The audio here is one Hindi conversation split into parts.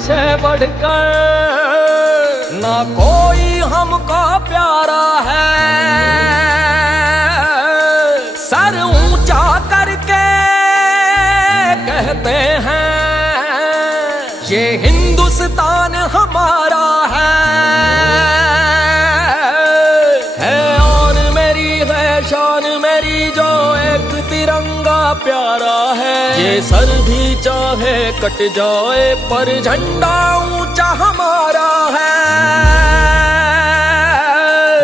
से बढ़कर ना कोई हमको प्यारा है। सर ऊंचा करके कहते हैं ये हिंदुस्तान हमारा है और मेरी है शान मेरी जो एक तिरंगा प्यारा है। ये सर भी चाहे कट जाए पर झंडा ऊंचा हमारा है।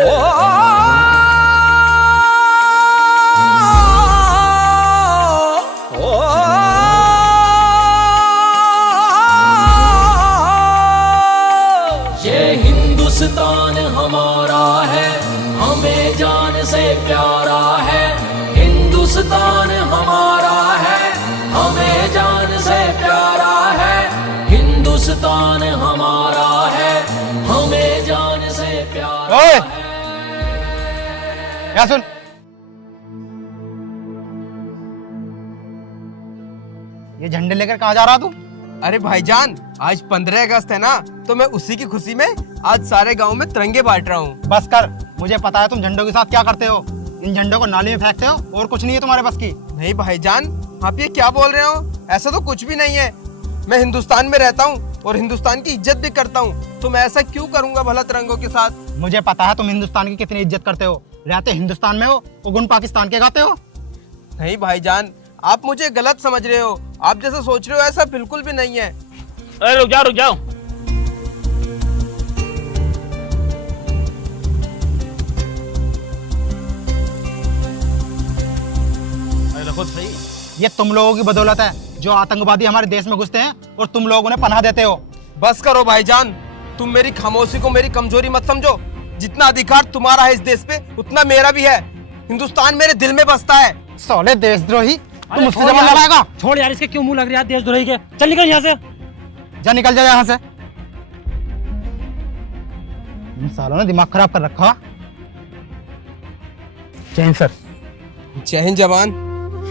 ओ, ओ, ओ, ये हिंदुस्तान हमारा है हमें जान से प्यारा है। हिंदुस्तान हमारा है हमें जान से प्यारा है। हिंदुस्तान हमारा है हमें जान से प्यारा ओए! है। यहाँ सुन। ये झंडे लेकर कहाँ जा रहा तू? अरे भाईजान, आज 15 अगस्त है ना, तो मैं उसी की खुशी में आज सारे गांव में तिरंगे बांट रहा हूँ। बस कर, मुझे पता है तुम झंडों के साथ क्या करते हो। इन झंडों को नाली में फेंकते हो और कुछ नहीं है तुम्हारे बस की। नहीं भाईजान, आप ये क्या बोल रहे हो? ऐसा तो कुछ भी नहीं है। मैं हिंदुस्तान में रहता हूँ और हिंदुस्तान की इज्जत भी करता हूँ, तो मैं ऐसा क्यों करूंगा भला तिरंगों के साथ? मुझे पता है तुम हिंदुस्तान की कितनी इज्जत करते हो। रहते हिंदुस्तान में हो और गुण पाकिस्तान के गाते हो। नहीं भाईजान, आप मुझे गलत समझ रहे हो। आप जैसा सोच रहे हो ऐसा बिल्कुल भी नहीं है। अरे रुक जाओ। अरे खुद सही। ये तुम लोगों की बदौलत है जो आतंकवादी हमारे देश में घुसते हैं और तुम लोग उन्हें पनाह देते हो। बस करो भाईजान, तुम मेरी खामोशी को मेरी कमजोरी मत समझो। जितना अधिकार तुम्हारा है इस देश पे उतना मेरा भी है। हिंदुस्तान मेरे दिल में बसता है। साले देशद्रोही, तुम मुझसे छोड़ जबान यार। लड़ाएगा? छोड़ यार, इसके क्यों मुंह लग रहा है देशद्रोही के। चल निकल यहाँ से। जा निकल जा यहाँ से। इन सालों ने दिमाग खराब कर रखा। जय हिंद सर। जय हिंद जवान।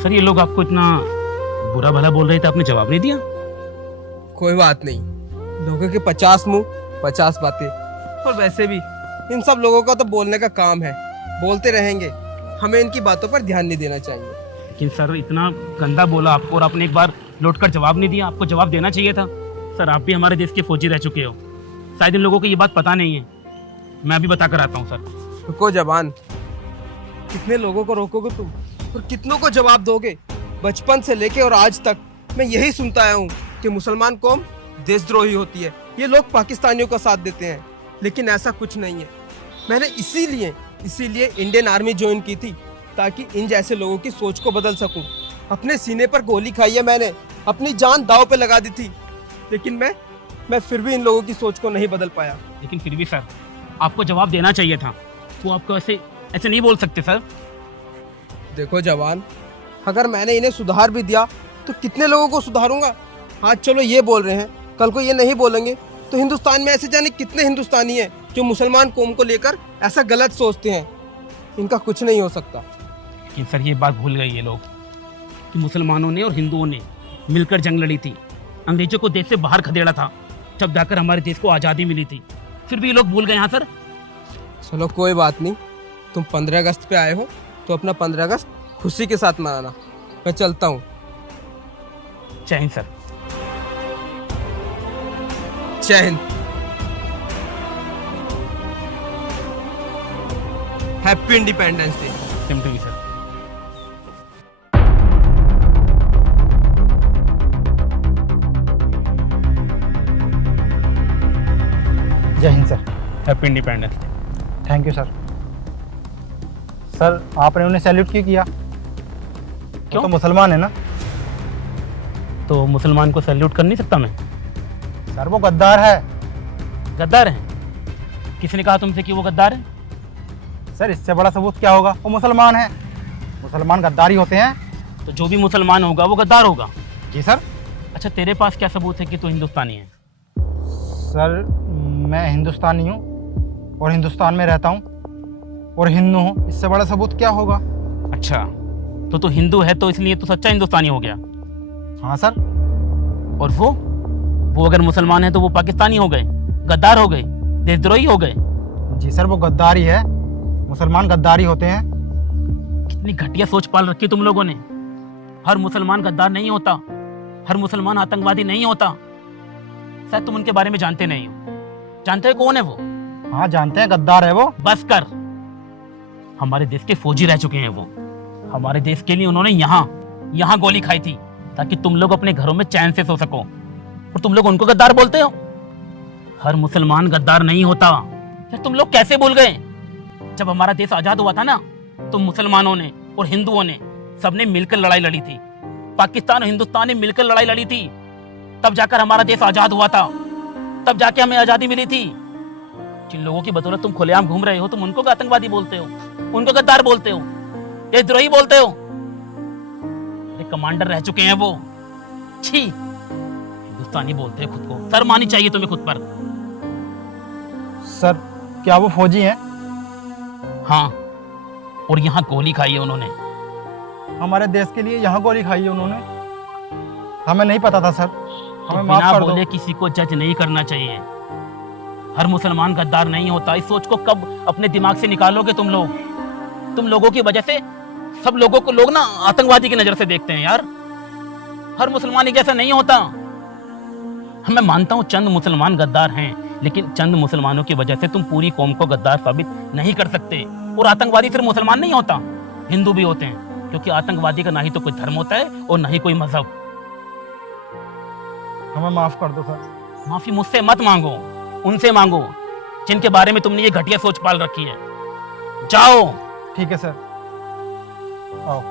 सर ये लोग आपको इतना बुरा भला बोल रहे थे, आपने जवाब नहीं दिया। कोई बात नहीं, लोगों के 50 मुंह 50 बातें। और वैसे भी इन सब लोगों का तो बोलने का काम है, बोलते रहेंगे। हमें इनकी बातों पर ध्यान नहीं देना चाहिए। लेकिन सर इतना गंदा बोला आपको और आपने एक बार लौटकर जवाब नहीं दिया। आपको जवाब देना चाहिए था। सर आप भी हमारे देश के फौजी रह चुके हो, शायद इन लोगों को ये बात पता नहीं है। मैं भी बता कर आता हूँ सर। रुको जवान, कितने लोगों को रोकोगे तुम और कितनों को जवाब दोगे? बचपन से लेके और आज तक मैं यही सुनता आया हूँ कि मुसलमान कौम देशद्रोही होती है, ये लोग पाकिस्तानियों का साथ देते हैं। लेकिन ऐसा कुछ नहीं है। मैंने इसीलिए इंडियन आर्मी ज्वाइन की थी, ताकि इन जैसे लोगों की सोच को बदल सकूं। अपने सीने पर गोली खाई है मैंने, अपनी जान दांव पे लगा दी थी, लेकिन मैं फिर भी इन लोगों की सोच को नहीं बदल पाया। लेकिन फिर भी सर आपको जवाब देना चाहिए था। वो आपको ऐसे नहीं बोल सकते सर। देखो जवान, अगर मैंने इन्हें सुधार भी दिया तो कितने लोगों को सुधारूंगा? आज चलो ये बोल रहे हैं, कल को ये नहीं बोलेंगे, तो हिंदुस्तान में ऐसे जाने कितने हिंदुस्तानी हैं जो मुसलमान कौम को लेकर ऐसा गलत सोचते हैं। इनका कुछ नहीं हो सकता। लेकिन सर ये बात भूल गए ये लोग कि मुसलमानों ने और हिंदुओं ने मिलकर जंग लड़ी थी, अंग्रेजों को देश से बाहर खदेड़ा था, जब जाकर हमारे देश को आज़ादी मिली थी। फिर भी ये लोग भूल गए हाँ सर। चलो कोई बात नहीं, तुम 15 अगस्त पे आए हो तो अपना 15 अगस्त खुशी के साथ मनाना। मैं चलता हूँ। जय हिंद सर। जय हिंद। Happy independence day. Same to you sir. जय हिंद sir. Happy independence day. Thank you sir. Sir आपने उन्हें सैल्यूट क्यों किया? क्यों? तो मुसलमान है ना। तो मुसलमान को सैल्यूट कर नहीं सकता मैं? सर वो गद्दार है। गद्दार है? किसने कहा तुमसे कि वो गद्दार है? सर इससे बड़ा सबूत क्या होगा? वो मुसलमान है। मुसलमान गद्दारी होते हैं। तो जो भी मुसलमान होगा वो गद्दार होगा। जी सर। अच्छा तेरे पास क्या सबूत है कि तू हिंदुस्तानी है? सर मैं हिंदुस्तानी हूँ और हिंदुस्तान में रहता हूँ और हिंदू हूँ, इससे बड़ा सबूत क्या होगा? अच्छा तो तू हिंदू है तो इसलिए तू सच्चा हिंदुस्तानी हो गया? हाँ सर। और वो अगर मुसलमान है तो वो पाकिस्तानी हो गए, गद्दार हो गए, देशद्रोही हो गए। जी सर, वो गद्दारी है, मुसलमान गद्दारी होते हैं। कितनी घटिया सोच पाल रखी तुम लोगों ने। हर मुसलमान गद्दार नहीं होता, हर मुसलमान आतंकवादी नहीं होता। शायद तुम उनके बारे में जानते नहीं हो। जानते हो कौन है वो? हाँ जानते हैं, गद्दार है वो। बस कर। हमारे देश के फौजी रह चुके हैं वो। हमारे देश के लिए उन्होंने यहाँ गोली खाई थी ताकि तुम लोग अपने घरों में चैन से सो सको, और तुम लोग उनको गद्दार बोलते हो। हर मुसलमान गद्दार नहीं होता। यार तुम लोग कैसे भूल गए? जब हमारा देश आजाद हुआ था ना, तो मुसलमानों ने और हिंदुओं ने सबने मिलकर लड़ाई लड़ी थी। पाकिस्तान और हिंदुस्तान ने मिलकर लड़ाई लड़ी थी, तब जाकर हमारा देश आजाद हुआ था, तब जाके हमें आजादी मिली थी। जिन लोगों की बदौलत तुम खुलेआम घूम रहे हो, तुम उनको आतंकवादी बोलते हो, उनको गद्दार बोलते हो, देशद्रोही बोलते हो। अरे कमांडर रह चुके हैं वो। छी, हिंदुस्तानी बोलते हैं खुद को। शर्म आनी चाहिए तुम्हें खुद पर। सर क्या वो फौजी हैं? हाँ, और यहाँ गोली खाई है उन्होंने। हमारे देश के लिए यहाँ गोली खाई है उन्होंने। हमें नहीं पता था सर, हमें माफ बिना कर दो। बोले किसी को जज नहीं करना चाहिए। हर मुसलमान गद्दार नहीं होता। इस सोच को कब अपने दिमाग से निकालोगे तुम लोग? तुम लोगों की वजह से सब लोगों को लोग ना आतंकवादी की नजर से देखते हैं यार। हर मुसलमान एक जैसा नहीं होता। मैं मानता हूँ चंद मुसलमान गद्दार हैं, लेकिन चंद मुसलमानों की वजह से तुम पूरी कौम को गद्दार साबित नहीं कर सकते। और आतंकवादी सिर्फ मुसलमान नहीं होता, हिंदू भी होते हैं, क्योंकि आतंकवादी का ना ही तो कोई धर्म होता है और ना ही कोई मजहब। हमें माफ कर दो सर। माफी मुझसे मत मांगो, उनसे मांगो जिनके बारे में तुमने ये घटिया सोच पाल रखी है। जाओ। ठीक है सर, आओ।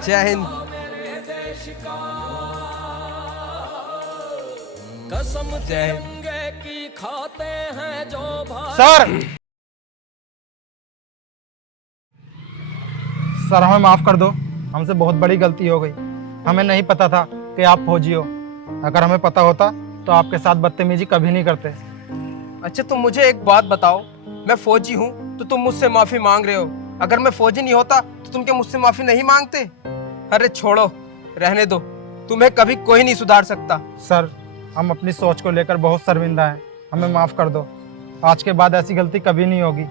जय हिंद। कसम जय हिंद। तिरंगे की खाते हैं जो भाई। सर हमें माफ कर दो, हमसे बहुत बड़ी गलती हो गई। हमें नहीं पता था कि आप फौजी हो। अगर हमें पता होता तो आपके साथ बदतमीजी कभी नहीं करते। अच्छा तुम मुझे एक बात बताओ, मैं फौजी हूँ तो तुम मुझसे माफी मांग रहे हो, अगर मैं फौजी नहीं होता तो तुम क्या मुझसे माफी नहीं मांगते? अरे छोड़ो, रहने दो, तुम्हें कभी कोई नहीं सुधार सकता। सर हम अपनी सोच को लेकर बहुत शर्मिंदा हैं, हमें माफ कर दो। आज के बाद ऐसी गलती कभी नहीं होगी।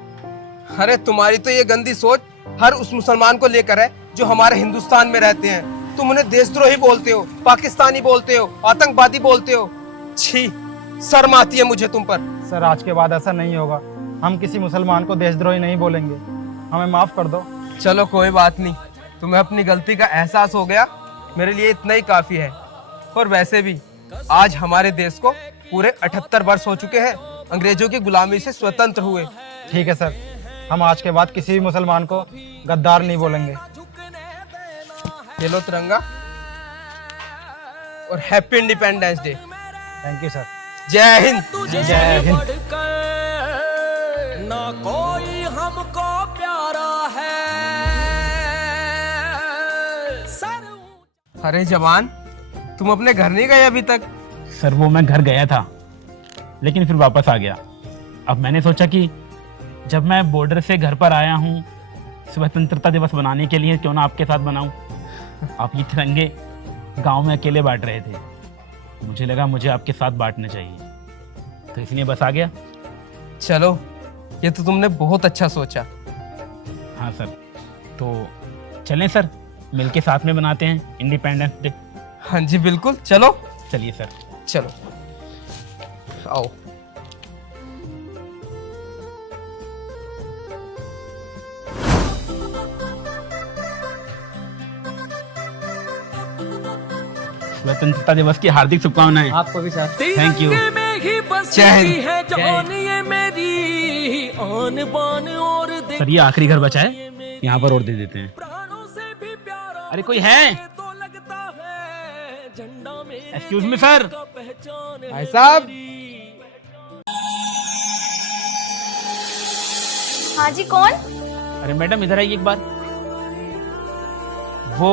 अरे तुम्हारी तो ये गंदी सोच हर उस मुसलमान को लेकर है जो हमारे हिंदुस्तान में रहते हैं। तुम उन्हें देशद्रोही बोलते हो, पाकिस्तानी बोलते हो, आतंकवादी बोलते हो। छी, शर्म आती है मुझे तुम पर। सर आज के बाद ऐसा नहीं होगा, हम किसी मुसलमान को देशद्रोही नहीं बोलेंगे। हमें माफ कर दो। चलो कोई बात नहीं, तुम्हें अपनी गलती का एहसास हो गया, मेरे लिए इतना ही काफी है। और वैसे भी आज हमारे देश को पूरे 78 वर्ष हो चुके हैं अंग्रेजों की गुलामी से स्वतंत्र हुए। ठीक है सर, हम आज के बाद किसी भी मुसलमान को गद्दार नहीं बोलेंगे। ये लो तिरंगा और happy independence day. Thank you sir. जय हिंद। तुझे जय हिंद। बढ़कर ना कोई हमको प्यारा है। सर अरे जवान, तुम अपने घर नहीं गए अभी तक? सर वो मैं घर गया था, लेकिन फिर वापस आ गया। अब मैंने सोचा कि जब मैं बॉर्डर से घर पर आया हूँ स्वतंत्रता दिवस बनाने के लिए, क्यों ना आपके साथ बनाऊं। आप ये तिरंगे गांव में अकेले बांट रहे थे, मुझे लगा मुझे आपके साथ बांटना चाहिए, तो इसलिए बस आ गया। चलो, ये तो तुमने बहुत अच्छा सोचा। हाँ सर, तो चलें सर, मिलके साथ में बनाते हैं इंडिपेंडेंस डे। हाँ जी बिल्कुल, चलो। चलिए सर। चलो आओ। स्वतंत्रता दिवस की हार्दिक शुभकामनाएं। आपको भी सर। Thank you. तिरंगे में ही बसती जय हिंद। है जान ये मेरी आन बान और सर ये आखिरी घर बचा है, यहाँ पर और दे देते हैं। प्राणों से भी प्यारा अरे कोई है? तो लगता है झंडा में एक्सक्यूज मी सर। पहचान भाई साहब। हाँ जी, कौन? अरे मैडम इधर आइए एक बार। वो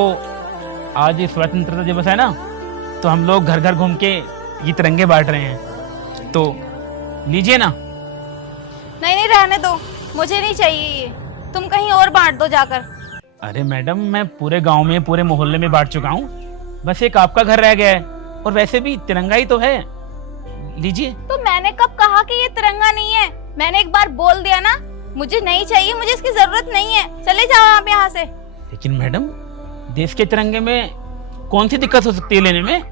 आज स्वतंत्रता दिवस है ना, तो हम लोग घर घर घूम के ये तिरंगे बांट रहे हैं, तो लीजिए ना। नहीं नहीं, रहने दो, मुझे नहीं चाहिए ये। तुम कहीं और बांट दो जाकर। अरे मैडम, मैं पूरे गांव में, पूरे मोहल्ले में बांट चुका हूँ, बस एक आपका घर रह गया है, और वैसे भी तिरंगा ही तो है, लीजिए। तो मैंने कब कहा कि ये तिरंगा नहीं है? मैंने एक बार बोल दिया ना, मुझे नहीं चाहिए, मुझे इसकी जरूरत नहीं है, चले जाओ आप यहाँ से। लेकिन मैडम, देश के तिरंगे में कौन सी दिक्कत हो सकती है लेने में?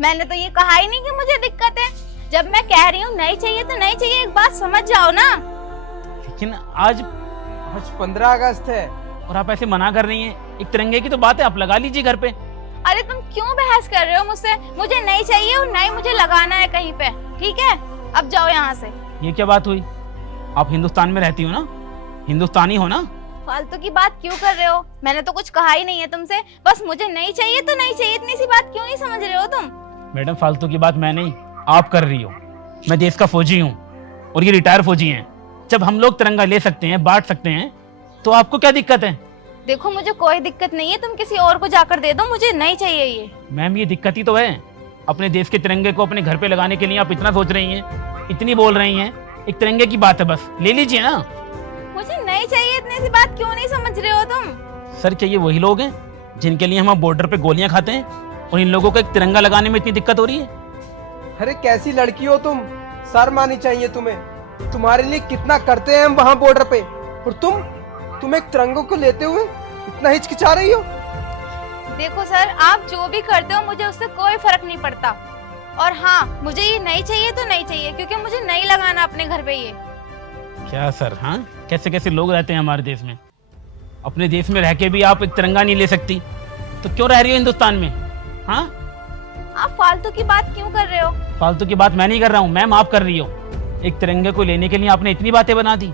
मैंने तो ये कहा ही नहीं कि मुझे दिक्कत है। जब मैं कह रही हूँ नहीं चाहिए तो नहीं चाहिए, एक बात समझ जाओ ना। लेकिन आज 15 अगस्त है। और आप ऐसे मना कर रही हैं, एक तिरंगे की तो बात है, आप लगा लीजिए घर पे। अरे तुम क्यों बहस कर रहे हो मुझसे? मुझे नहीं चाहिए और नहीं मुझे लगाना है कहीं पे, ठीक है? अब जाओ यहाँ से। ये क्या बात हुई? आप हिंदुस्तान में रहती हो ना, हिंदुस्तानी हो ना? फालतू की बात क्यों कर रहे हो? मैंने तो कुछ कहा ही नहीं है तुमसे, बस मुझे नहीं चाहिए तो नहीं चाहिए, इतनी सी बात क्यों नहीं समझ रहे हो तुम? मैडम, फालतू की बात मैं नहीं, आप कर रही हो। मैं देश का फौजी हूँ और ये रिटायर फौजी हैं। जब हम लोग तिरंगा ले सकते हैं, बांट सकते हैं, तो आपको क्या दिक्कत है? देखो मुझे कोई दिक्कत नहीं है, तुम किसी और को जाकर दे दो, मुझे नहीं चाहिए ये। मैम, ये दिक्कत ही तो है। अपने देश के तिरंगे को अपने घर पे लगाने के लिए आप इतना सोच रही हैं, इतनी बोल रही हैं। एक तिरंगे की बात है, बस ले लीजिए ना। मुझे नहीं चाहिए, इतनी सी बात क्यों नहीं समझ रहे हो तुम? सर, क्या ये वही लोग हैं जिनके लिए हम बॉर्डर पे गोलियां खाते हैं, और इन लोगों को एक तिरंगा लगाने में इतनी दिक्कत हो रही है? अरे कैसी लड़की हो तुम, शर्म आनी चाहिए तुम्हें। तुम्हारे लिए कितना करते हैं हम वहाँ बॉर्डर पे, और तुम एक तिरंगों को लेते हुए इतना हिचकिचा रही हो। देखो सर, आप जो भी करते हो मुझे उससे कोई फर्क नहीं पड़ता। और हाँ, मुझे ये नहीं चाहिए तो नहीं चाहिए, क्योंकि मुझे नहीं लगाना अपने घर पे ये। क्या सर, हाँ, कैसे कैसे लोग रहते हैं हमारे देश में। अपने देश में रह के भी आप एक तिरंगा नहीं ले सकती, तो क्यों रह रही हो हिंदुस्तान में? हाँ, आप फालतू की बात क्यों कर रहे हो? फालतू की बात मैं नहीं कर रहा हूँ मैम, आप कर रही हो। एक तिरंगे को लेने के लिए आपने इतनी बातें बना दी।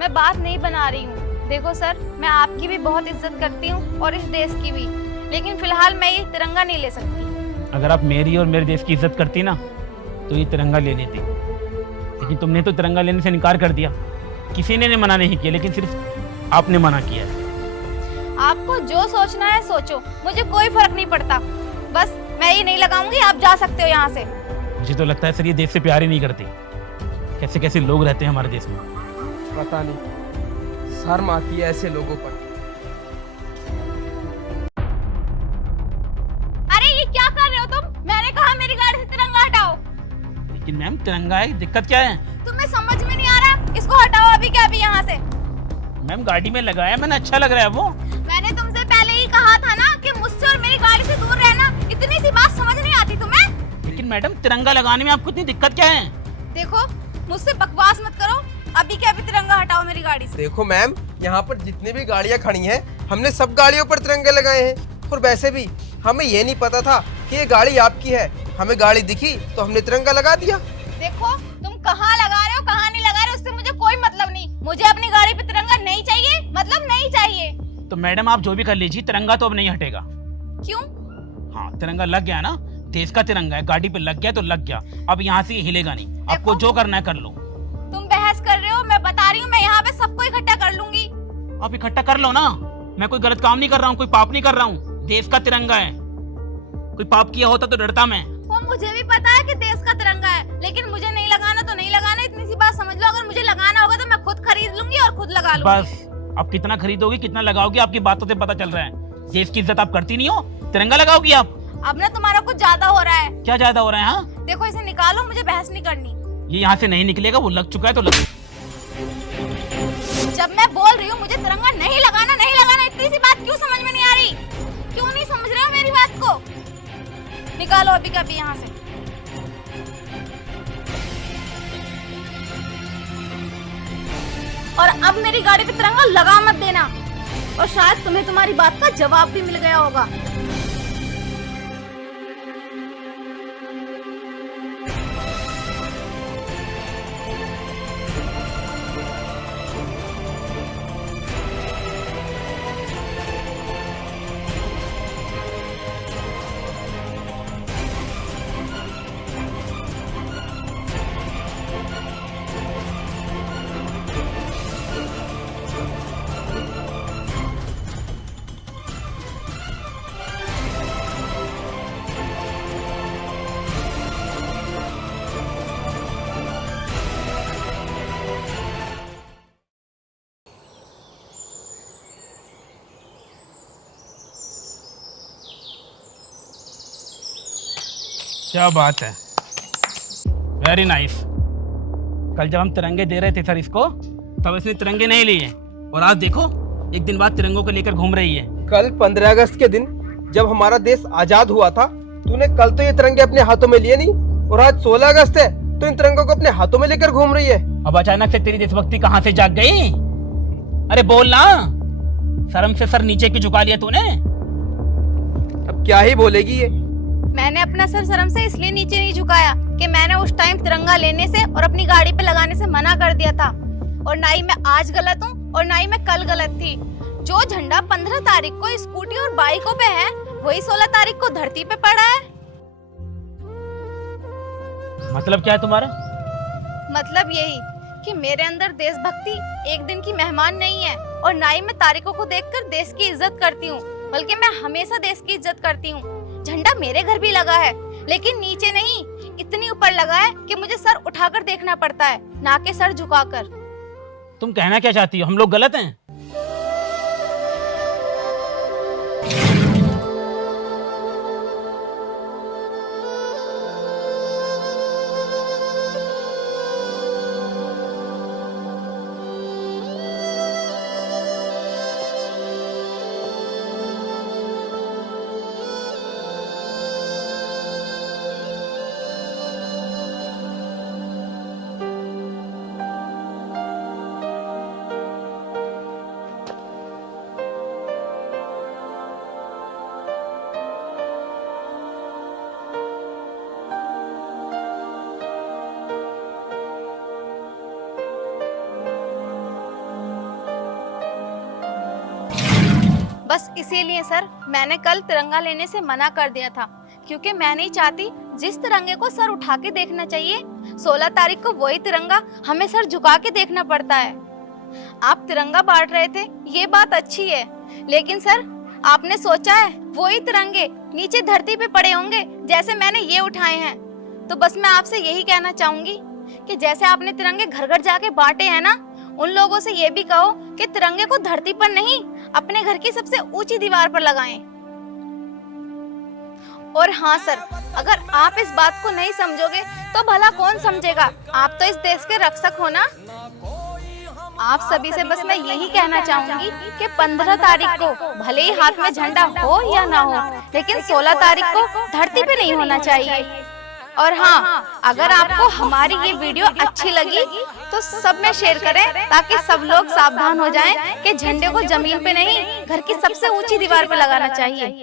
मैं बात नहीं बना रही हूँ। देखो सर, मैं आपकी भी बहुत इज्जत करती हूँ और इस देश की भी, लेकिन फिलहाल मैं ये तिरंगा नहीं ले सकती। अगर आप मेरी और मेरे देश की इज्जत करती ना, तो ये तिरंगा ले लेती। लेकिन तुमने तो तिरंगा लेने से इनकार कर दिया। किसी ने मना नहीं किया, लेकिन सिर्फ आपने मना किया है। आपको जो सोचना है सोचो, मुझे कोई फर्क नहीं पड़ता। बस मैं ये नहीं लगाऊंगी, आप जा सकते हो यहाँ से। मुझे तो लगता है सर, ये देश से प्यार ही नहीं करती। कैसे कैसे लोग रहते हैं हमारे देश में। पता नहीं, शर्म आती है ऐसे लोगों पर। अरे ये क्या कर रहे हो तुम? मैंने कहा मेरी गाड़ी से तिरंगा हटाओ। लेकिन मैम, तिरंगा है, दिक्कत क्या है? तुम्हें समझ में नहीं आ रहा? इसको हटाओ अभी के अभी यहाँ से। मैम, गाड़ी में लगाया मैंने, अच्छा लग रहा है वो। मैंने तुमसे पहले ही कहा था ना कि मुझसे और मेरी गाड़ी से दूर रहना। इतनी सी बात समझ नहीं आती तुम्हें? लेकिन मैडम, तिरंगा लगाने में आपको इतनी दिक्कत क्या है? देखो, मुझसे बकवास मत करो, अभी के अभी तिरंगा हटाओ मेरी गाड़ी से। देखो मैम, यहाँ पर जितनी भी गाड़ियाँ खड़ी हैं, हमने सब गाड़ियों पर तिरंगे लगाए हैं। और वैसे भी हमें ये नहीं पता था कि ये गाड़ी आपकी है। हमें गाड़ी दिखी तो हमने तिरंगा लगा दिया। देखो, तुम कहाँ लगा रहे हो कहाँ नहीं लगा रहे हो, उससे मुझे कोई मतलब नहीं। मुझे अपनी गाड़ी पे तिरंगा नहीं चाहिए, मतलब नहीं चाहिए। तो मैडम, आप जो भी कर लीजिए, तिरंगा तो अब नहीं हटेगा। क्यों? हाँ, तिरंगा लग गया ना, देश का तिरंगा है, गाड़ी पे लग गया तो लग गया। अब यहाँ से ये हिलेगा नहीं। आपको जो करना है कर लो। तुम बहस कर रहे हो, मैं बता रही हूँ, मैं यहाँ पे सबको इकट्ठा कर लूंगी। आप इकट्ठा कर लो ना, मैं कोई गलत काम नहीं कर रहा हूँ, कोई पाप नहीं कर रहा हूँ। देश का तिरंगा है, कोई पाप किया होता तो डरता मैं। वो मुझे भी पता है कि देश का तिरंगा है, लेकिन मुझे नहीं लगाना तो नहीं लगाना, इतनी सी बात समझ लो। अगर मुझे लगाना होगा तो मैं खुद खरीद लूंगी और खुद लगा लूंगी। बस, आप कितना खरीदोगी, कितना लगाओगी, आपकी बातों से पता चल रहा है। देश की इज्जत आप करती नहीं हो, तिरंगा लगाओगी आप। अब ना तुम्हारा कुछ ज्यादा हो रहा है। क्या ज्यादा हो रहा है? हाँ, देखो, इसे निकालो, मुझे बहस नहीं करनी। ये यहाँ से नहीं निकलेगा, वो लग चुका है तो लग। जब मैं बोल रही हूँ मुझे तिरंगा नहीं लगाना नहीं लगाना, इतनी सी बात क्यों समझ में नहीं आ रही? क्यों नहीं समझ रहे हो मेरी बात को? निकालो अभी का अभी यहाँ से। और अब मेरी गाड़ी पे तिरंगा लगा मत देना। और शायद तुम्हें तुम्हारी बात का जवाब भी मिल गया होगा। क्या बात है, वेरी नाइस। कल जब हम तिरंगे दे रहे थे सर इसको, तब इसने तिरंगे नहीं लिए, और आज देखो एक दिन बाद तिरंगों को लेकर घूम रही है। कल 15 अगस्त के दिन जब हमारा देश आजाद हुआ था, तूने कल तो ये तिरंगे अपने हाथों में लिए नहीं, और आज 16 अगस्त है तो इन तिरंगों को अपने हाथों में लेकर घूम रही है। अब अचानक से तेरी देशभक्ति कहाँ से जाग गई? अरे बोल ना, शर्म से सर नीचे क्यों झुका लिया तूने? अब क्या ही बोलेगी ये। मैंने अपना सर शर्म से इसलिए नीचे नहीं झुकाया कि मैंने उस टाइम तिरंगा लेने से और अपनी गाड़ी पे लगाने से मना कर दिया था, और ना ही मैं आज गलत हूँ और ना ही मैं कल गलत थी। जो झंडा 15 तारीख को स्कूटी और बाइकों पे है, वही 16 तारीख को धरती पे पड़ा है। मतलब क्या है तुम्हारा? मतलब यही कि मेरे अंदर देशभक्ति एक दिन की मेहमान नहीं है, और ना ही मैं तारीखों को देखकर देश की इज्जत करती हूँ, बल्कि मैं हमेशा देश की इज्जत करती हूँ। झंडा मेरे घर भी लगा है, लेकिन नीचे नहीं, इतनी ऊपर लगा है कि मुझे सर उठाकर देखना पड़ता है, ना कि सर झुकाकर। तुम कहना क्या चाहती हो, हम लोग गलत हैं? बस इसीलिए सर मैंने कल तिरंगा लेने से मना कर दिया था, क्योंकि मैं नहीं चाहती जिस तिरंगे को सर उठा के देखना चाहिए, 16 तारीख को वही तिरंगा हमें सर झुका के देखना पड़ता है। आप तिरंगा बांट रहे थे, ये बात अच्छी है, लेकिन सर आपने सोचा है वही तिरंगे नीचे धरती पे पड़े होंगे जैसे मैंने ये उठाए हैं? तो बस मैं आपसे यही कहना चाहूंगी कि जैसे आपने तिरंगे घर घर जाके बांटे हैं ना, उन लोगों से ये भी कहो कि तिरंगे को धरती पर नहीं, अपने घर की सबसे ऊंची दीवार पर लगाएं। और हाँ सर, अगर आप इस बात को नहीं समझोगे तो भला कौन समझेगा? आप तो इस देश के रक्षक हो ना। आप सभी से बस मैं यही कहना चाहूंगी कि 15 तारीख को भले ही हाथ में झंडा हो या ना हो, लेकिन 16 तारीख को धरती पे नहीं होना चाहिए। और हाँ, अगर आपको हमारी ये वीडियो अच्छी लगी तो सब में शेयर करें, ताकि सब लोग सावधान हो जाएं कि झंडे को जमीन पे नहीं, घर की सबसे ऊंची दीवार पे लगाना चाहिए।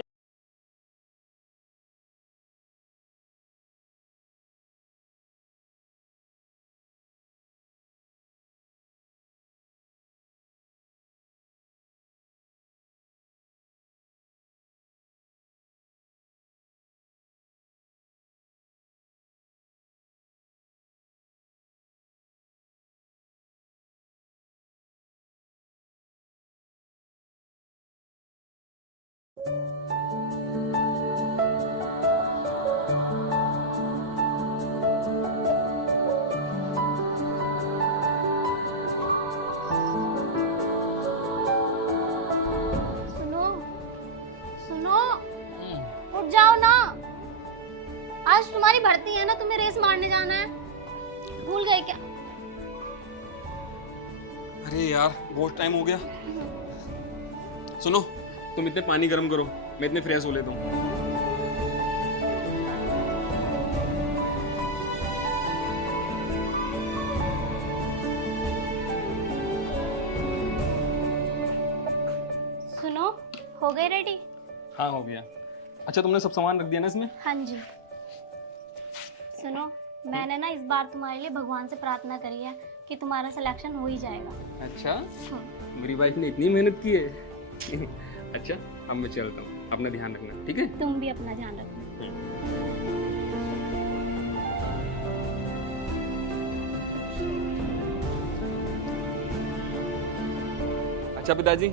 सुनो सुनो, उठ जाओ ना। आज तुम्हारी भर्ती है ना, तुम्हें रेस मारने जाना है, भूल गए क्या? अरे यार बहुत टाइम हो गया। सुनो, तुम इतने पानी गर्म करो, मैं इतने फ्रेश हो लेता हूँ। सुनो, हो गए रेडी? हाँ हो गया। अच्छा तुमने सब सामान रख दिया ना इसमें? हाँ जी। सुनो, मैंने ना इस बार तुम्हारे लिए भगवान से प्रार्थना करी है कि तुम्हारा सिलेक्शन हो ही जाएगा। अच्छा, मेरी वाइफ ने इतनी मेहनत की है। अच्छा अब मैं चलता हूँ, अपना ध्यान रखना, ठीक है? तुम भी अपना ध्यान रखना। अच्छा पिताजी,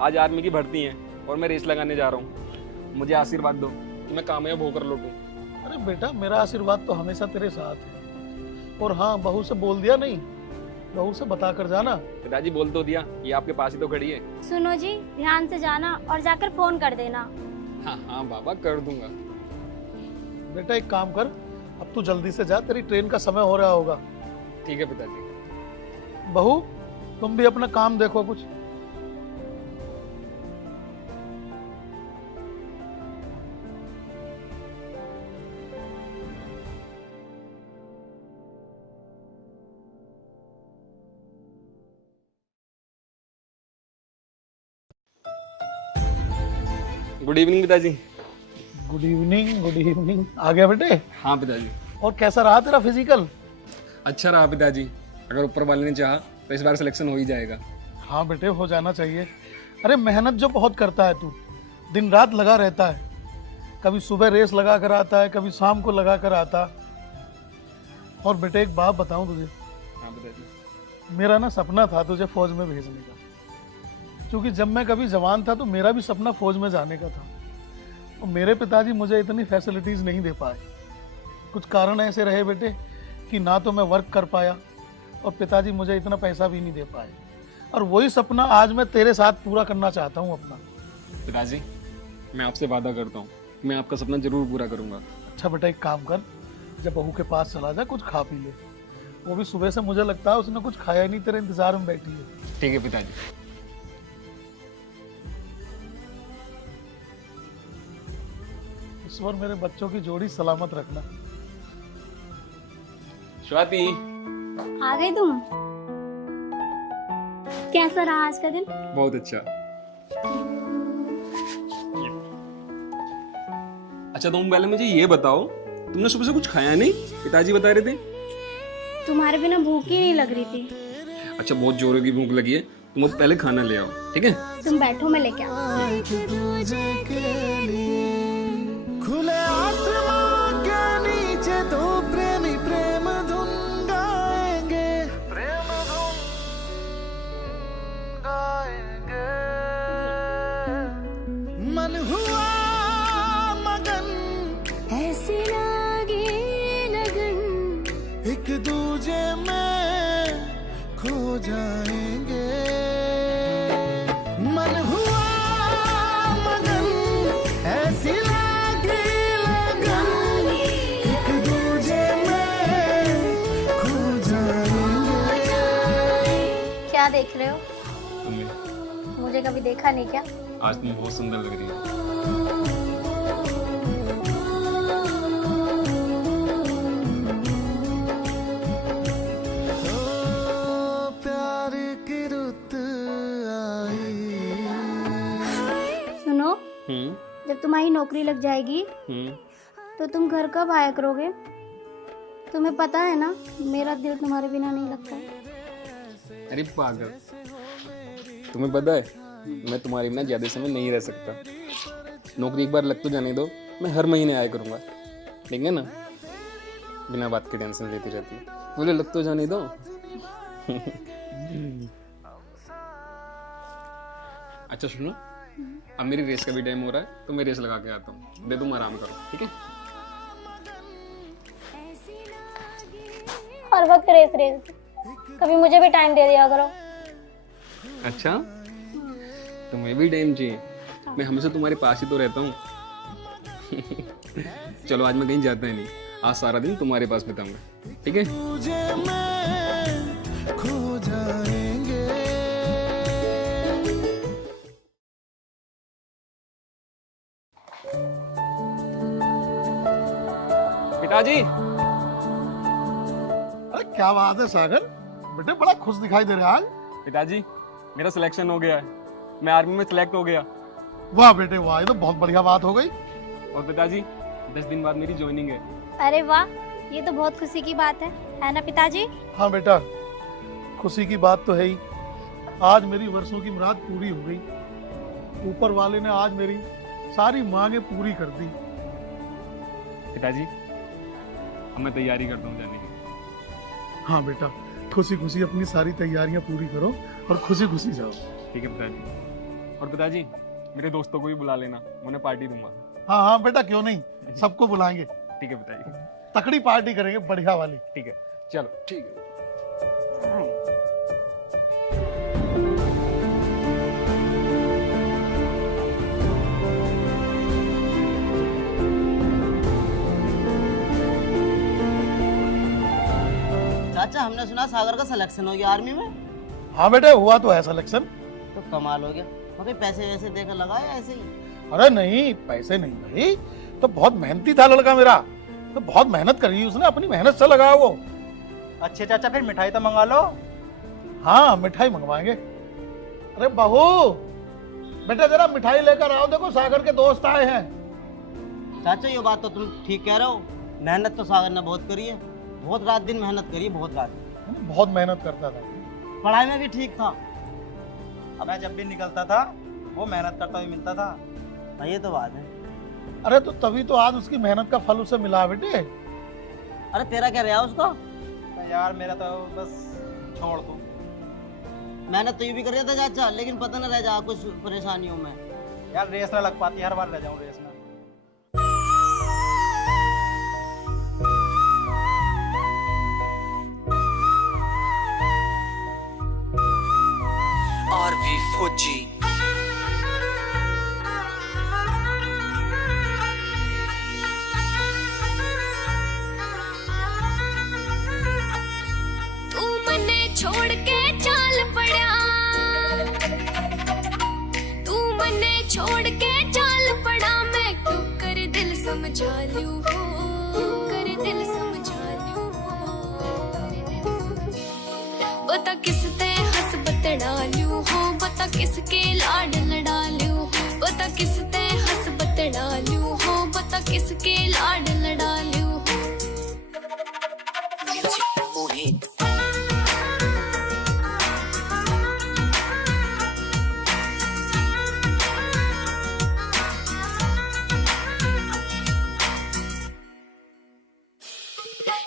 आज आर्मी की भर्ती है और मैं रेस लगाने जा रहा हूँ। मुझे आशीर्वाद दो कि मैं कामयाब होकर लौटूं। अरे बेटा, मेरा आशीर्वाद तो हमेशा तेरे साथ है। और हाँ, बहू से बोल दिया नहीं, बहू से बता कर जाना। पिताजी बोल तो दिया, ये आपके पास ही तो खड़ी है। सुनो जी, ध्यान से जाना और जाकर फोन कर देना। हाँ हाँ बाबा, कर दूंगा। बेटा एक काम कर, अब तू जल्दी से जा, तेरी ट्रेन का समय हो रहा होगा। ठीक है पिताजी। बहू तुम भी अपना काम देखो कुछ। गुड इवनिंग पिताजी। Good evening, good evening. आ गया बेटे? हाँ पिताजी। और कैसा रहा तेरा फिजिकल? अच्छा रहा पिताजी, अगर ऊपर वाले ने चाहा तो इस बार सिलेक्शन हो ही जाएगा। हाँ बेटे हो जाना चाहिए। अरे मेहनत जो बहुत करता है तू, दिन रात लगा रहता है, कभी सुबह रेस लगा कर आता है, कभी शाम को लगा कर आता। और बेटे एक बात बताऊं तुझे, हाँ पिताजी। मेरा ना सपना था तुझे फौज में भेजने का, क्योंकि जब मैं कभी जवान था तो मेरा भी सपना फौज में जाने का था। और मेरे पिताजी मुझे इतनी फैसिलिटीज़ नहीं दे पाए। कुछ कारण ऐसे रहे बेटे कि ना तो मैं वर्क कर पाया और पिताजी मुझे इतना पैसा भी नहीं दे पाए। और वही सपना आज मैं तेरे साथ पूरा करना चाहता हूँ अपना। पिताजी मैं आपसे वादा करता हूँ, मैं आपका सपना जरूर पूरा करूंगा। अच्छा बेटा एक काम कर, जब बहू के पास चला जा, कुछ खा पी ले। वो भी सुबह से मुझे लगता है उसने कुछ खाया नहीं, तेरे इंतजार में बैठी है। ठीक है पिताजी। ईश्वर मेरे बच्चों की जोड़ी सलामत रखना। स्वाति। आ गई तुम? कैसा रहा आज का दिन? बहुत अच्छा। अच्छा तुम पहले मुझे ये बताओ, तुमने सुबह से कुछ खाया नहीं? पिताजी बता रहे थे। तुम्हारे बिना भूख ही नहीं लग रही थी। अच्छा बहुत जोरों की भूख लगी है, तुम अब पहले खाना ले आओ, ठीक है? तुम बैठो, मैं लेके आऊं। खुले आसमां के नीचे दो प्रेमी प्रेम धुन गाएंगे, प्रेम धुन गाएंगे। मन हुआ मगन, ऐसी लागी लगन, एक दूजे में खो जाएंगे। मन हुआ मगन, ऐसी क्या देख रहे हो? तुम्हें। मुझे कभी देखा नहीं क्या? आज तुम बहुत सुंदर लग रही हो। प्यार की रुत आई। सुनो, जब तुम्हारी नौकरी लग जाएगी तो तुम घर कब आया करोगे? तुम्हें पता है ना मेरा दिल तुम्हारे बिना नहीं लगता है। अरे पागल, तुम्हें पता है मैं तुम्हारे बिना ज्यादा समय नहीं रह सकता। नौकरी एक बार लग तो जाने दो, मैं हर महीने आया करूँगा, ठीक है ना? बिना बात की टेंशन लेती रहती है। बोले लग तो जाने दो। अच्छा सुनो, अब मेरी रेस का भी टाइम हो रहा है, तो मैं रेस लगा के आता हूँ। दे तुम आराम करो, ठीक है? हर वक्त रेस रेस, कभी मुझे भी टाइम दे दिया करो। अच्छा तुम्हें भी टाइम चाहिए? मैं हमेशा तुम्हारे पास ही तो रहता हूँ। चलो आज मैं कहीं जाता ही नहीं, आज सारा दिन तुम्हारे पास बिताऊंगा, ठीक है? तुझे में खो जाएंगे। पिताजी। अरे क्या बात है सागर, बेटे बड़ा खुश दिखाई दे रहा है। पिताजी मेरा सिलेक्शन हो गया है, मैं आर्मी में सिलेक्ट हो गया। वाह बेटे वाह, ये तो बहुत बढ़िया बात हो गई। और पिताजी 10 दिन बाद मेरी ज्वाइनिंग है। अरे वाह, ये तो बहुत खुशी की बात है ना पिताजी? हाँ बेटा, खुशी की बात तो है ही। आज मेरी वर्षों की मुराद पूरी हो गई। ऊपर वाले ने आज मेरी सारी मांगे पूरी कर दी। पिताजी अब मैं तैयारी करता हूँ जाने की। हाँ बेटा, खुशी खुशी अपनी सारी तैयारियां पूरी करो और खुशी खुशी जाओ। ठीक है पिताजी। और पिताजी मेरे दोस्तों को भी बुला लेना, उन्हें पार्टी दूंगा। हाँ हाँ बेटा, क्यों नहीं, सबको बुलाएंगे। ठीक है पिताजी। तकड़ी पार्टी करेंगे, बढ़िया वाली। ठीक है चलो, ठीक है। चाचा हमने सुना सागर का सिलेक्शन हो गया आर्मी में। हाँ बेटे, हुआ तो है सिलेक्शन। तो कमाल हो गया। तो कोई पैसे वैसे देकर लगाया ऐसे ही? अरे नहीं, पैसे नहीं भाई, तो बहुत मेहनती था लड़का मेरा, तो बहुत मेहनत करी उसने, अपनी मेहनत से लगाया वो। अच्छे चाचा फिर मिठाई तो मंगा लो। हाँ मिठाई मंगवाएंगे। अरे बहू, बेटा जरा मिठाई लेकर आओ, देखो सागर के दोस्त आए हैं। चाचा ये बात तो तुम ठीक कह रहे हो, मेहनत तो सागर ने बहुत करी है, बहुत रात दिन मेहनत करी है, बहुत रात। बहुत मेहनत करता था, पढ़ाई में भी ठीक था। अब मैं जब भी निकलता था वो मेहनत करता हुआ मिलता था। हाँ, ये तो बात है। अरे तो तभी तो आज उसकी मेहनत का फल उसे मिला बेटे। अरे तेरा क्या रहा उसका? यार मेरा तो बस छोड़ दो। मेहनत तो ये भी कर रहा था चाचा, लेकिन पता न रह जा कुछ परेशानियों में। यार रेस ना लग पाती, हर बार रह जाऊं रेस में। आरवी फौजी तू मने छोड़ के चाल पड़ा, तू मने छोड़ के चाल पड़ा, मैं क्यों कर दिल समझा लूं हो, क्यों कर दिल समझा लूं हो। बता किस ते हंस बतड़ा लूं हो, बता किसके लाड लड़ा लूं हो, बता किस ते हंस बतड़ा लूं हो, बता किसके लाड लड़ा लूं हो। मोहित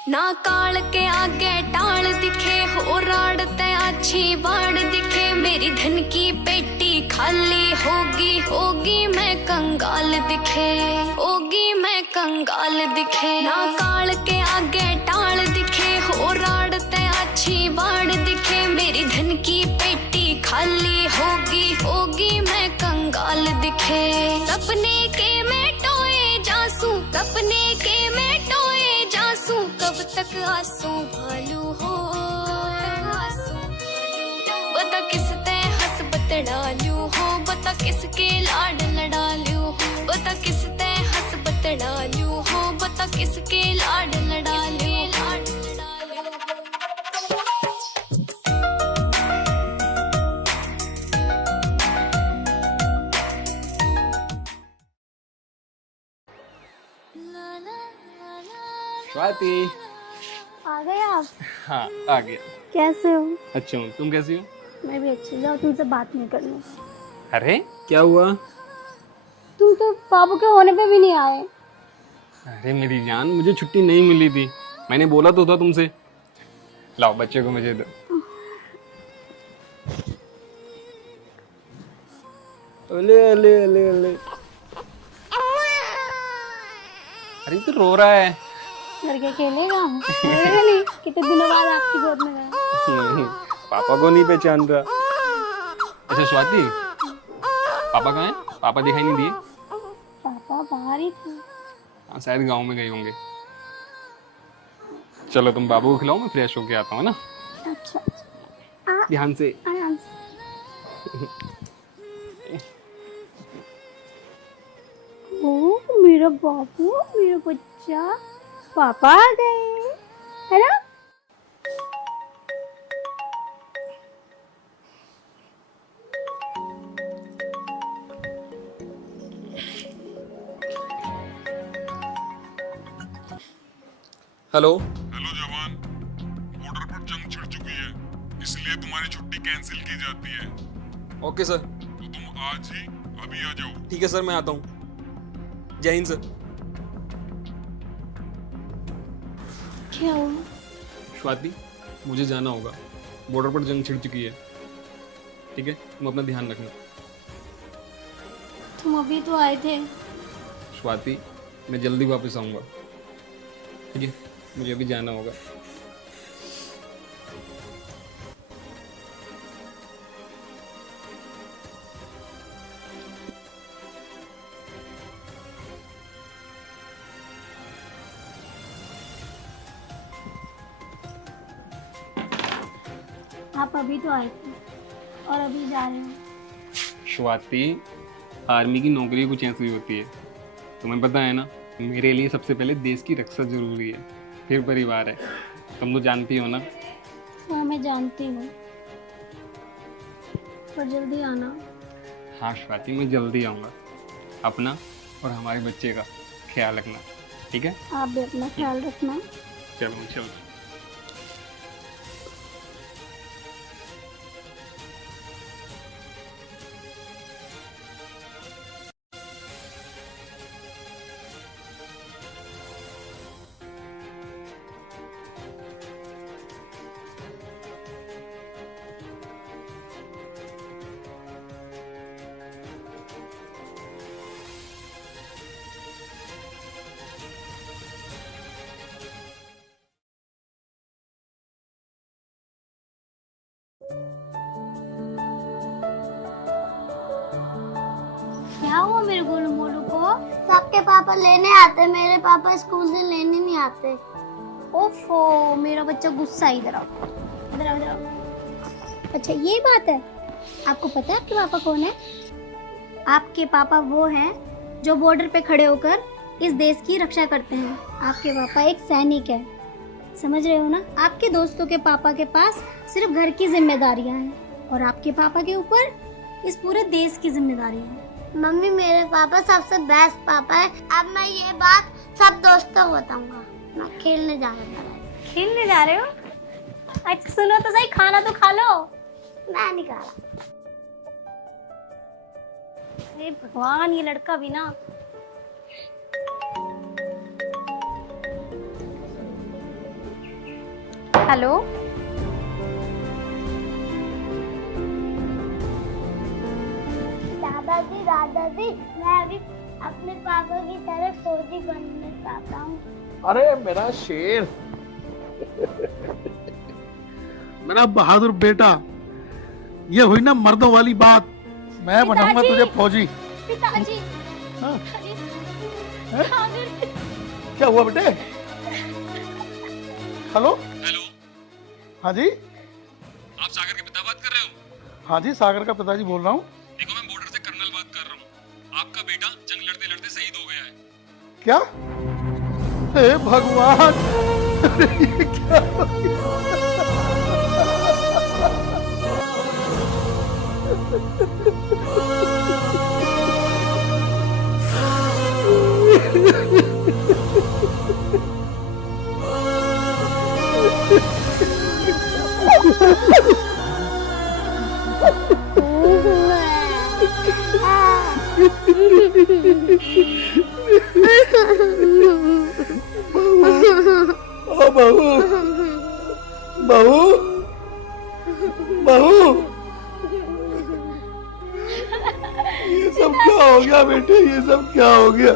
ना काल के आगे टाल दिखे, हो राड़ ते अच्छी बाड़ दिखे, मेरी धन की पेटी खाली होगी, होगी मैं कंगाल दिखे, होगी मैं कंगाल दिखे। ना काल के आगे टाल दिखे, हो राड़ ते अच्छी बाड़ दिखे, मेरी धन की पेटी खाली होगी, होगी मैं कंगाल दिखे। सपने के मैं टोए जासूं, सपने के मैं टोए जासूं, कब तक आंसू भालू हो, बता किस ते हंस बतड़ा लूं हो, बता किसके लाड लड़ा लूं हो, बता किस ते हंस बतड़ा लूं हो, बता किसके लाड लड़ा लूं, लाड लड़ा लूं। स्वाति। आ गए आप? हाँ आ गया। कैसे हो? अच्छा हूँ, तुम कैसी हो? मैं भी अच्छी। जाओ, तुमसे बात नहीं करनी। अरे क्या हुआ? तुम तो बाबू के होने पे भी नहीं आए। अरे मेरी जान, मुझे छुट्टी नहीं मिली थी, मैंने बोला तो था तुमसे। लाओ बच्चे को मुझे दो। अले अले अले अले। अरे तो रो रहा है। लड़के खेलेगा नहीं? कितने दिनों बाद आपकी गोद में गया। पापा को नहीं पहचान रहा। अच्छा स्वाति, पापा कहाँ हैं? पापा दिखाई नहीं दिए। पापा बाहर ही थे। हाँ शायद गांव में गए होंगे। चलो तुम बाबू को खिलाओ, मैं फ्रेश होके आता हूँ ना। अच्छा ध्यान से। आराम से। ओ मेरा बाबू, मेरा बच्चा, पापा आ गए, है ना? हेलो। हेलो जवान, बॉर्डर पर जंग छिड़ चुकी है, इसलिए तुम्हारी छुट्टी कैंसिल की जाती है। Okay sir. तो तुम आज ही अभी आ जाओ। ठीक है सर, मैं आता हूँ। जय हिंद सर। क्या हुआ? स्वाति, मुझे जाना होगा, बॉर्डर पर जंग छिड़ चुकी है। ठीक है, तुम अपना ध्यान रखना। तुम अभी तो आए थे। स्वाति, मैं जल्दी वापस आऊँगा। ठीक है, मुझे अभी जाना होगा। आप अभी तो आए थे और अभी जा रहे हो। स्वाति, आर्मी की नौकरी कुछ ऐसी होती है, तुम्हें पता है ना। मेरे लिए सबसे पहले देश की रक्षा जरूरी है, फिर परिवार है। तुम तो जानती हो ना। हाँ मैं जानती हूँ, पर जल्दी आना। हाँ स्वाति, मैं जल्दी आऊँगा। अपना और हमारे बच्चे का ख्याल रखना, ठीक है? आप भी अपना ख्याल रखना। चलो चलो। क्या हुआ मेरे गोलू मोलू को? सबके पापा लेने आते, मेरे पापा स्कूल से लेने नहीं आते। ओफो, मेरा बच्चा गुस्सा। इधर आओ, इधर आओ, इधर आओ। अच्छा ये बात है, आपको पता है आपके पापा कौन है? आपके पापा वो हैं जो बॉर्डर पे खड़े होकर इस देश की रक्षा करते हैं। आपके पापा एक सैनिक है, समझ रहे हो ना? आपके दोस्तों के पापा के पास सिर्फ घर की जिम्मेदारियां हैं और आपके पापा के ऊपर इस पूरे देश की जिम्मेदारी है। मम्मी, मेरे पापा सबसे बेस्ट पापा है। अब मैं ये बात सब दोस्तों को बताऊंगा। मैं खेलने जा रहा हूँ। खेलने जा रहे हो? अच्छा सुनो तो सही, खाना तो खा लो। मैं नहीं खा रहा। अरे भगवान, ये लड़का भी ना। हेलो, दादाजी दादाजी, मैं अभी अपने पापा की तरह फौजी बनना चाहता हूँ। अरे मेरा शेर, मेरा बहादुर बेटा, ये हुई ना मर्दों वाली बात। मैं बनाऊंगा तुझे फौजी। पिताजी, हाँ? अरे, क्या हुआ बेटे? हेलो हेलो, हाँ जी। आप सागर के पिता बात कर रहे हो? हाँ जी, सागर का पिताजी बोल रहा हूँ। देखो, मैं बॉर्डर से कर्नल बात कर रहा हूँ। आपका बेटा जंग लड़ते लड़ते शहीद हो गया है। क्या? हे भगवान, ये क्या हो ओ बहू, बहू, बहू, ये सब क्या हो गया बेटे? ये सब क्या हो गया?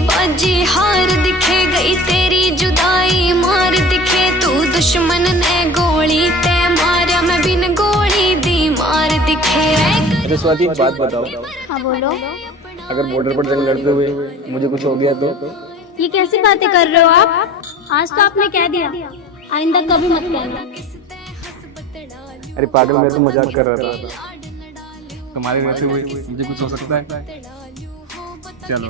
बाजी हार दिखे गई तेरी जुदाई मार दिखे तू दुश्मन ने गोली ते मारा मैं बिन गोली दी मार दिखे। अच्छा स्वाति, एक बात बताओ। हाँ बोलो। अगर बॉर्डर पर जंग लड़ते हुए मुझे कुछ हो गया तो? ये कैसी बातें कर रहे हो आप? आज तो आपने कह दिया, आइंदा कभी मत कहना। अरे पागल, मैं तो मजाक कर रहा था। तुम्हारे रहते हुए मुझे कुछ हो सकता है? चलो।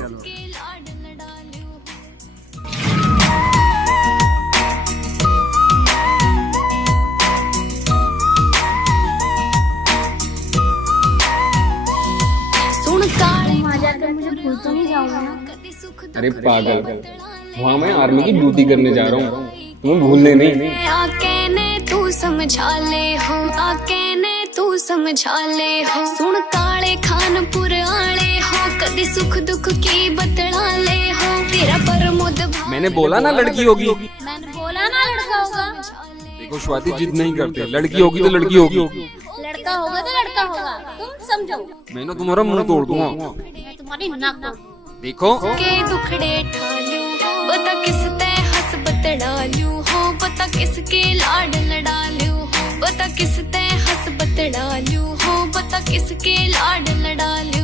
सुन काले, वहाँ जाकर मुझे भूल तो नहीं जाओगे ना? अरे पागल, वहाँ मैं आर्मी की ड्यूटी करने जा रहा हूँ, तुम्हें भूलने नहीं। आके ने तू समझा ले हो, आके ने तू समझा ले हो। सुन काले खानपुर आले हो, कदी सुख दुख की बतला ले हो। तेरा परमोद मैंने बोला ना लड़की होगी। मैंने बोला ना लड़का होगा। देखो स्वाति, जिद नहीं करते, लड़की होगी तो लड़की होगी। लड़का होगा तो लड़का होगा, तुम समझो। मैंने तुम्हारा मुंह तोड़ दूंगा। मैं तुम्हारी नाक तोड़। देखो के दुखड़े ठालू, बता किस ते हंस बतड़ालू हो, बता किसके लाड लड़ालू हो, बता किस ते हंस के लाड लड़ा लूं